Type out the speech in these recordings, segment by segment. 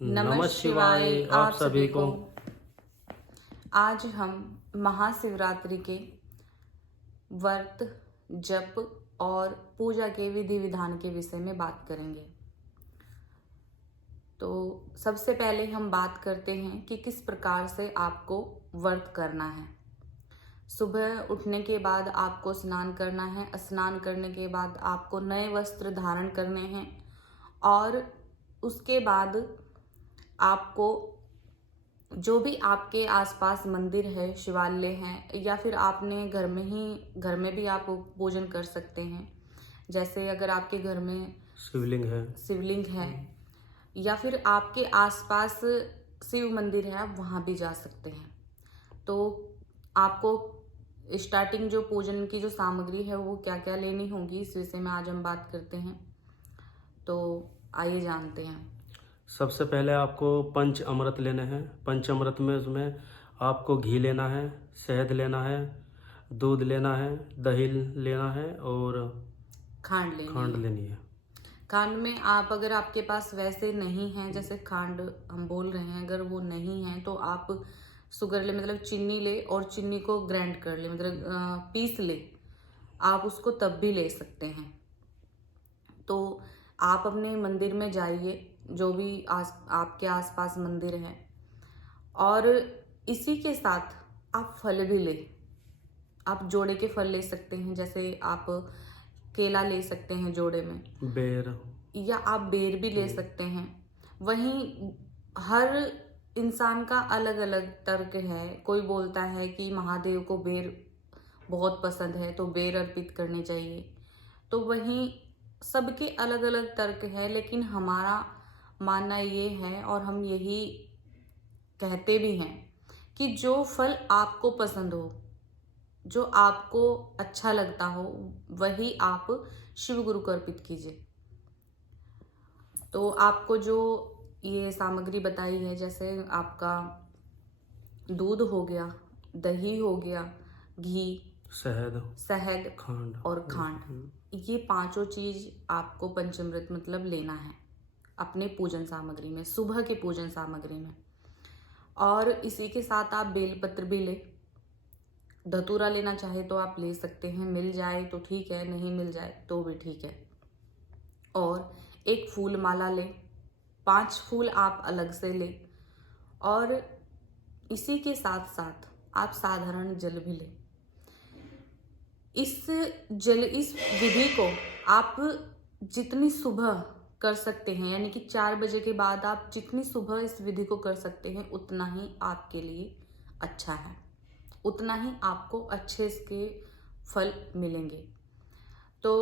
नमः शिवाय आप सभी को। आज हम महाशिवरात्रि के व्रत, जप और पूजा के विधि विधान के विषय में बात करेंगे। तो सबसे पहले हम बात करते हैं कि किस प्रकार से आपको व्रत करना है। सुबह उठने के बाद आपको स्नान करना है। स्नान करने के बाद आपको नए वस्त्र धारण करने हैं और उसके बाद आपको जो भी आपके आसपास मंदिर है, शिवालय हैं, या फिर आपने घर में भी आप पूजन कर सकते हैं। जैसे अगर आपके घर में शिवलिंग है या फिर आपके आसपास शिव मंदिर है, आप वहाँ भी जा सकते हैं। तो आपको स्टार्टिंग जो पूजन की जो सामग्री है वो क्या क्या लेनी होगी, इस विषय में आज हम बात करते हैं। तो आइए जानते हैं। सबसे पहले आपको पंच अमृत लेने हैं। पंच अमृत में उसमें आपको घी लेना है, शहद लेना है, दूध लेना है, दही लेना है और खांड लेनी है। खांड में आप अगर आपके पास वैसे नहीं है, जैसे खांड हम बोल रहे हैं, अगर वो नहीं है तो आप शुगर ले, मतलब चीनी ले और चीनी को ग्राइंड कर ले, मतलब पीस ले, आप उसको तब भी ले सकते हैं। तो आप अपने मंदिर में जाइए, जो भी आपके आसपास मंदिर है, और इसी के साथ आप फल भी ले। आप जोड़े के फल ले सकते हैं, जैसे आप केला ले सकते हैं जोड़े में, बेर, या आप बेर भी ले सकते हैं। वहीं हर इंसान का अलग अलग तर्क है। कोई बोलता है कि महादेव को बेर बहुत पसंद है तो बेर अर्पित करने चाहिए। तो वहीं सबके अलग अलग तर्क है, लेकिन हमारा मानना ये है और हम यही कहते भी हैं कि जो फल आपको पसंद हो, जो आपको अच्छा लगता हो, वही आप शिव गुरु को अर्पित कीजिए। तो आपको जो ये सामग्री बताई है, जैसे आपका दूध हो गया, दही हो गया, घी, शहद और खांड, ये पांचों चीज आपको पंचामृत मतलब लेना है अपने पूजन सामग्री में, सुबह के पूजन सामग्री में। और इसी के साथ आप बेलपत्र भी ले। धतूरा लेना चाहे तो आप ले सकते हैं, मिल जाए तो ठीक है, नहीं मिल जाए तो भी ठीक है। और एक फूल माला ले, 5 फूल आप अलग से ले, और इसी के साथ साथ आप साधारण जल भी ले। इस विधि को आप जितनी सुबह कर सकते हैं, यानी कि 4 बजे के बाद आप जितनी सुबह इस विधि को कर सकते हैं, उतना ही आपके लिए अच्छा है, उतना ही आपको अच्छे इसके फल मिलेंगे। तो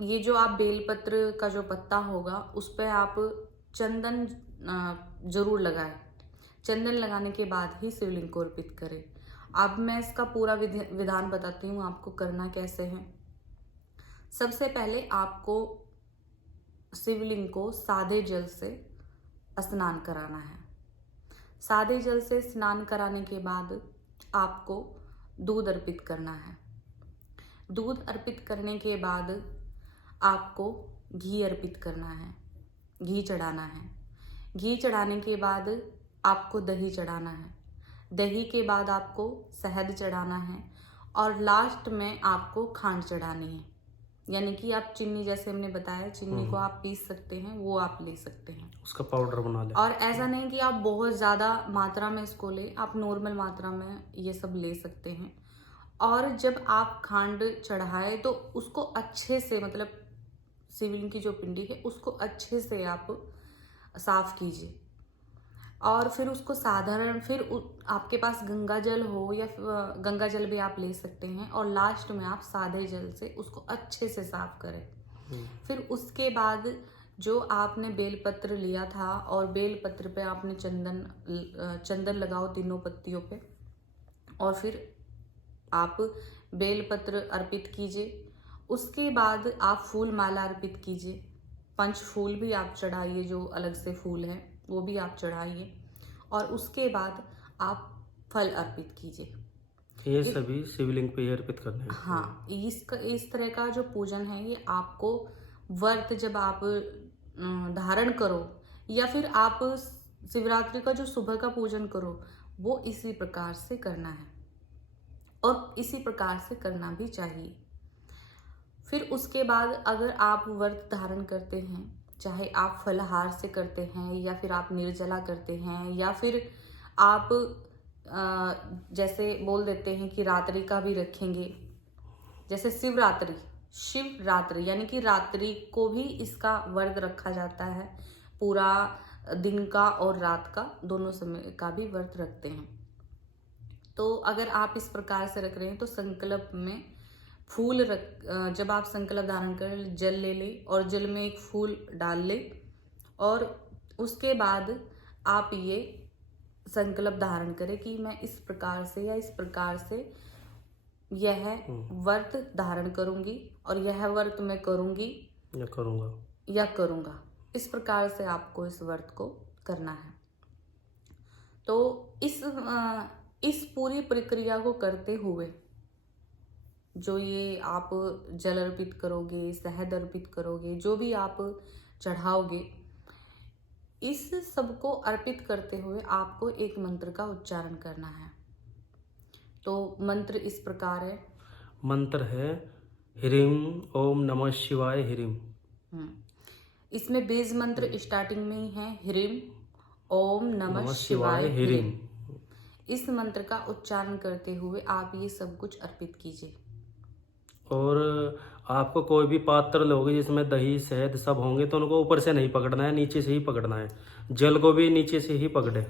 ये जो आप बेलपत्र का जो पत्ता होगा, उस पर आप चंदन जरूर लगाएं। चंदन लगाने के बाद ही शिवलिंग को अर्पित करें। अब मैं इसका पूरा विधान बताती हूँ आपको करना कैसे है। सबसे पहले आपको शिवलिंग को सादे जल से स्नान कराना है। सादे जल से स्नान कराने के बाद आपको दूध अर्पित करना है। दूध अर्पित करने के बाद आपको घी अर्पित करना है, घी चढ़ाना है। घी चढ़ाने के बाद आपको दही चढ़ाना है। दही के बाद आपको शहद चढ़ाना है और लास्ट में आपको खांड चढ़ानी है। यानी कि आप चीनी, जैसे हमने बताया, चीनी को आप पीस सकते हैं, वो आप ले सकते हैं, उसका पाउडर बना ले। और ऐसा नहीं कि आप बहुत ज़्यादा मात्रा में इसको ले, आप नॉर्मल मात्रा में ये सब ले सकते हैं। और जब आप खांड चढ़ाए तो उसको अच्छे से, मतलब शिवलिंग की जो पिंडी है उसको अच्छे से आप साफ कीजिए। और फिर उसको साधारण, फिर आपके पास गंगा जल हो या गंगा जल भी आप ले सकते हैं, और लास्ट में आप सादे जल से उसको अच्छे से साफ करें। फिर उसके बाद जो आपने बेलपत्र लिया था, और बेलपत्र पे आपने चंदन लगाओ तीनों पत्तियों पे, और फिर आप बेलपत्र अर्पित कीजिए। उसके बाद आप फूल माला अर्पित कीजिए। 5 फूल भी आप चढ़ाइए, जो अलग से फूल हैं वो भी आप चढ़ाइए, और उसके बाद आप फल अर्पित कीजिए। ये सभी शिवलिंग पे अर्पित करने हैं। हाँ, इस तरह का जो पूजन है, ये आपको व्रत जब आप धारण करो, या फिर आप शिवरात्रि का जो सुबह का पूजन करो वो इसी प्रकार से करना है और इसी प्रकार से करना भी चाहिए। फिर उसके बाद अगर आप व्रत धारण करते हैं, चाहे आप फलाहार से करते हैं या फिर आप निर्जला करते हैं या फिर आप जैसे बोल देते हैं कि रात्रि का भी रखेंगे, जैसे शिवरात्रि यानी कि रात्रि को भी इसका व्रत रखा जाता है, पूरा दिन का और रात का दोनों समय का भी व्रत रखते हैं। तो अगर आप इस प्रकार से रख रहे हैं तो संकल्प में फूल जब आप संकल्प धारण करें, जल ले ले और जल में एक फूल डाल ले और उसके बाद आप ये संकल्प धारण करें कि मैं इस प्रकार से या इस प्रकार से यह व्रत धारण करूंगी और यह व्रत मैं करूंगी या करूंगा। इस प्रकार से आपको इस व्रत को करना है। तो इस पूरी प्रक्रिया को करते हुए जो ये आप जल अर्पित करोगे, शहद अर्पित करोगे, जो भी आप चढ़ाओगे, इस सब को अर्पित करते हुए आपको एक मंत्र का उच्चारण करना है। तो मंत्र इस प्रकार है। मंत्र है ह्रीम ओम नमः शिवाय ह्रीम। इसमें बीज मंत्र स्टार्टिंग में ही है, ह्रीम ओम नमः शिवाय ह्रीम। इस मंत्र का उच्चारण करते हुए आप ये सब कुछ अर्पित कीजिए। और आपको कोई भी पात्र लोगे जिसमें दही शहद सब होंगे तो उनको ऊपर से नहीं पकड़ना है, नीचे से ही पकड़ना है। जल को भी नीचे से ही पकड़े।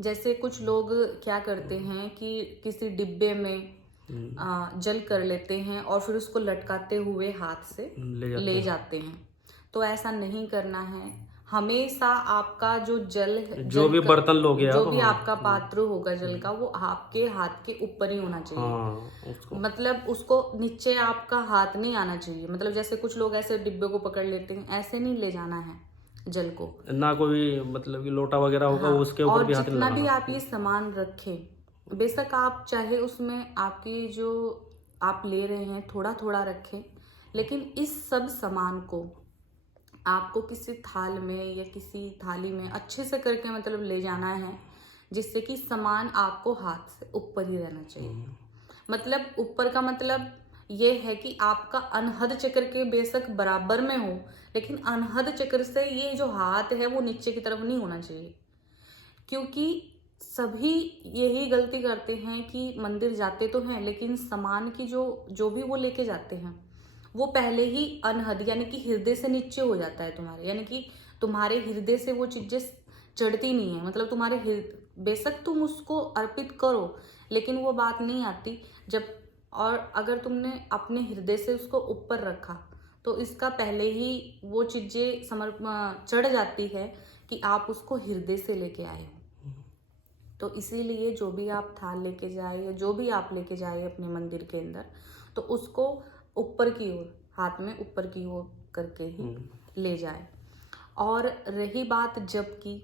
जैसे कुछ लोग क्या करते हैं कि किसी डिब्बे में जल कर लेते हैं और फिर उसको लटकाते हुए हाथ से ले जाते हैं। तो ऐसा नहीं करना है। हमेशा आपका जो जो भी बर्तन लोगे, जो भी आपका पात्र होगा जल का, वो आपके हाथ के ऊपर ही होना चाहिए। मतलब उसको नीचे आपका हाथ नहीं आना चाहिए। मतलब जैसे कुछ लोग ऐसे डिब्बे को पकड़ लेते हैं, ऐसे नहीं ले जाना है जल को। ना कोई मतलब कि लोटा वगैरह होगा उसके ऊपर भी हाथ नहीं लगाना। जितना भी आप ये सामान रखें, बेशक आप चाहे उसमें आपकी जो आप ले रहे हैं थोड़ा थोड़ा रखें, लेकिन इस सब सामान को आपको किसी थाल में या किसी थाली में अच्छे से करके मतलब ले जाना है, जिससे कि सामान आपको हाथ से ऊपर ही रहना चाहिए। मतलब ऊपर का मतलब ये है कि आपका अनहद चक्र के बेशक बराबर में हो, लेकिन अनहद चक्र से ये जो हाथ है वो नीचे की तरफ नहीं होना चाहिए। क्योंकि सभी यही गलती करते हैं कि मंदिर जाते तो हैं, लेकिन सामान की जो भी वो लेके जाते हैं वो पहले ही अनहद यानी कि हृदय से नीचे हो जाता है तुम्हारे, यानी कि तुम्हारे हृदय से वो चीजें चढ़ती नहीं है। मतलब तुम्हारे बेशक तुम उसको अर्पित करो, लेकिन वो बात नहीं आती जब, और अगर तुमने अपने हृदय से उसको ऊपर रखा तो इसका पहले ही वो चीजें चढ़ जाती है कि आप उसको हृदय से लेके आए हो। तो इसीलिए जो भी आप थाल लेके जाए या जो भी आप लेके जाए अपने मंदिर के अंदर, तो उसको ऊपर की ओर, हाथ में ऊपर की ओर करके ही ले जाए। और रही बात जप की,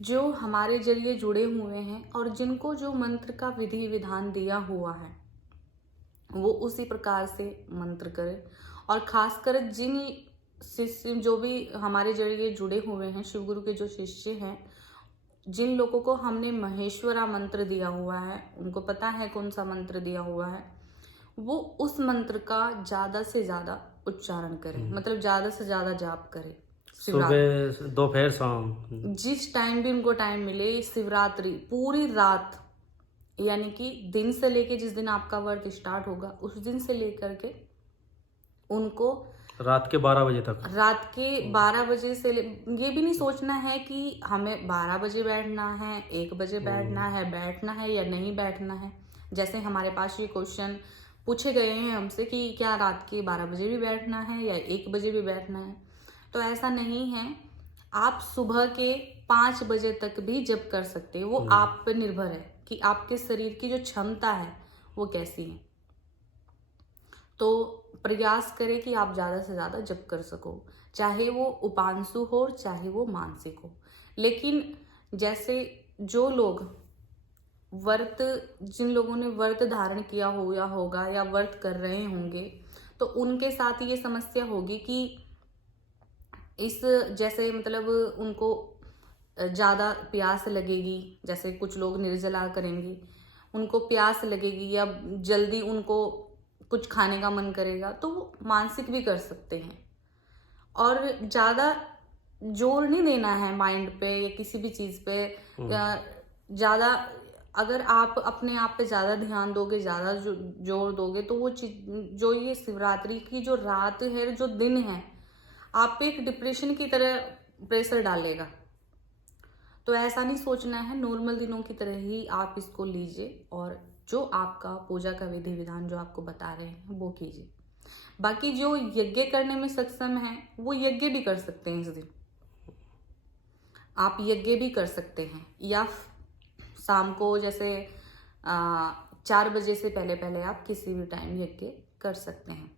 जो हमारे जरिए जुड़े हुए हैं और जिनको जो मंत्र का विधि विधान दिया हुआ है वो उसी प्रकार से मंत्र करें। और खासकर जिन शिष्य जो भी हमारे जरिए जुड़े हुए हैं, शिव गुरु के जो शिष्य हैं, जिन लोगों को हमने महेश्वरा मंत्र दिया हुआ है, उनको पता है कौन सा मंत्र दिया हुआ है, वो उस मंत्र का ज्यादा से ज्यादा उच्चारण करें। मतलब ज्यादा से ज्यादा जाप करें। सुबह दोपहर शाम जिस टाइम भी उनको टाइम मिले, शिवरात्रि पूरी रात, यानी कि दिन से लेके जिस दिन आपका व्रत स्टार्ट होगा उस दिन से लेकर के उनको रात के 12 बजे तक, रात के 12 बजे से ये भी नहीं सोचना है कि हमें 12 बजे बैठना है, 1 बजे बैठना है या नहीं बैठना है। जैसे हमारे पास ये क्वेश्चन पूछे गए हैं हमसे कि क्या रात के 12 बजे भी बैठना है या 1 बजे भी बैठना है, तो ऐसा नहीं है। आप सुबह के 5 बजे तक भी जप कर सकते हैं। वो आप पर निर्भर है कि आपके शरीर की जो क्षमता है वो कैसी है। तो प्रयास करें कि आप ज़्यादा से ज़्यादा जप कर सको, चाहे वो उपांशु हो चाहे वो मानसिक हो। लेकिन जैसे जो लोग व्रत, जिन लोगों ने व्रत धारण किया होगा या व्रत कर रहे होंगे, तो उनके साथ ये समस्या होगी कि इस जैसे मतलब उनको ज़्यादा प्यास लगेगी, जैसे कुछ लोग निर्जला करेंगे, उनको प्यास लगेगी या जल्दी उनको कुछ खाने का मन करेगा, तो वो मानसिक भी कर सकते हैं। और ज़्यादा जोर नहीं देना है माइंड पे या किसी भी चीज़ पे, या ज़्यादा अगर आप अपने आप पे ज़्यादा ध्यान दोगे, ज़्यादा जोर दोगे, तो वो चीज जो ये शिवरात्रि की जो रात है, जो दिन है, आप पे एक डिप्रेशन की तरह प्रेशर डालेगा। तो ऐसा नहीं सोचना है, नॉर्मल दिनों की तरह ही आप इसको लीजिए और जो आपका पूजा का विधि विधान जो आपको बता रहे हैं वो कीजिए। बाकी जो यज्ञ करने में सक्षम है वो यज्ञ भी कर सकते हैं। इस दिन आप यज्ञ भी कर सकते हैं, या शाम को जैसे 4 बजे से पहले पहले आप किसी भी टाइम यज्ञ कर सकते हैं।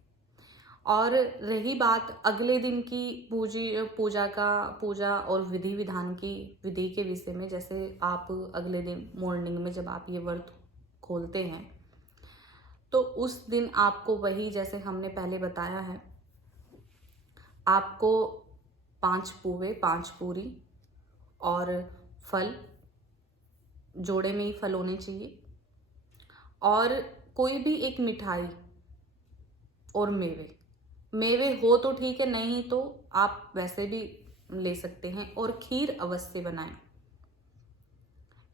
और रही बात अगले दिन की पूजा और विधि विधान की विधि के विषय में, जैसे आप अगले दिन मॉर्निंग में जब आप ये व्रत खोलते हैं, तो उस दिन आपको वही जैसे हमने पहले बताया है, आपको 5 पूवे 5 पूरी और फल, जोड़े में ही फल होने चाहिए, और कोई भी एक मिठाई और मेवे हो तो ठीक है, नहीं तो आप वैसे भी ले सकते हैं। और खीर अवश्य बनाएं,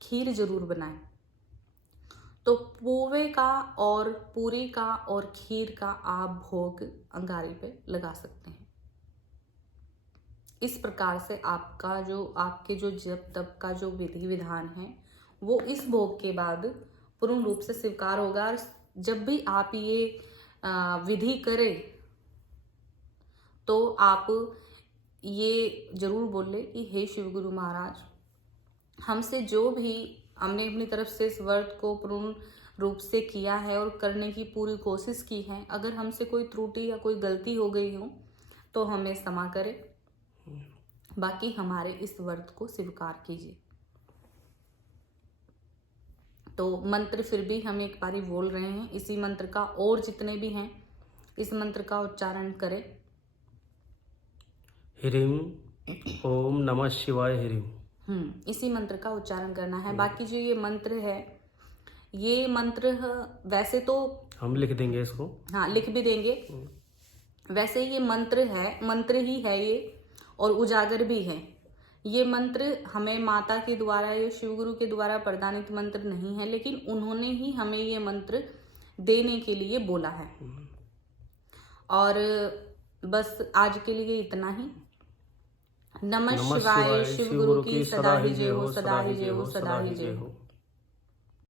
खीर जरूर बनाएं। तो पूवे का और पूरी का और खीर का आप भोग अंगारी पे लगा सकते हैं। इस प्रकार से आपके जो जप तप का जो विधि विधान है वो इस भोग के बाद पूर्ण रूप से स्वीकार होगा। और जब भी आप ये विधि करें तो आप ये जरूर बोले कि हे शिव गुरु महाराज, हमसे जो भी हमने अपनी तरफ से इस व्रत को पूर्ण रूप से किया है और करने की पूरी कोशिश की है, अगर हमसे कोई त्रुटि या कोई गलती हो गई हो तो हमें क्षमा करें, बाकी हमारे इस व्रत को स्वीकार कीजिए। तो मंत्र फिर भी हम एक बारी बोल रहे हैं इसी मंत्र का, और जितने भी हैं इस मंत्र का उच्चारण करें। ह्रीं ओम नमः शिवाय ह्रीं। इसी मंत्र का उच्चारण करना है। बाकी जो ये मंत्र है, ये मंत्र वैसे तो हम लिख देंगे इसको, हाँ लिख भी देंगे। वैसे ये मंत्र है, मंत्र ही है ये, और उजागर भी है। ये मंत्र हमें माता के द्वारा या शिव गुरु के द्वारा प्रदानित मंत्र नहीं है, लेकिन उन्होंने ही हमें ये मंत्र देने के लिए बोला है। और बस आज के लिए इतना ही। नमः शिवाय। शिव गुरु की सदा ही जय हो, सदा ही जय हो, सदा ही जय हो।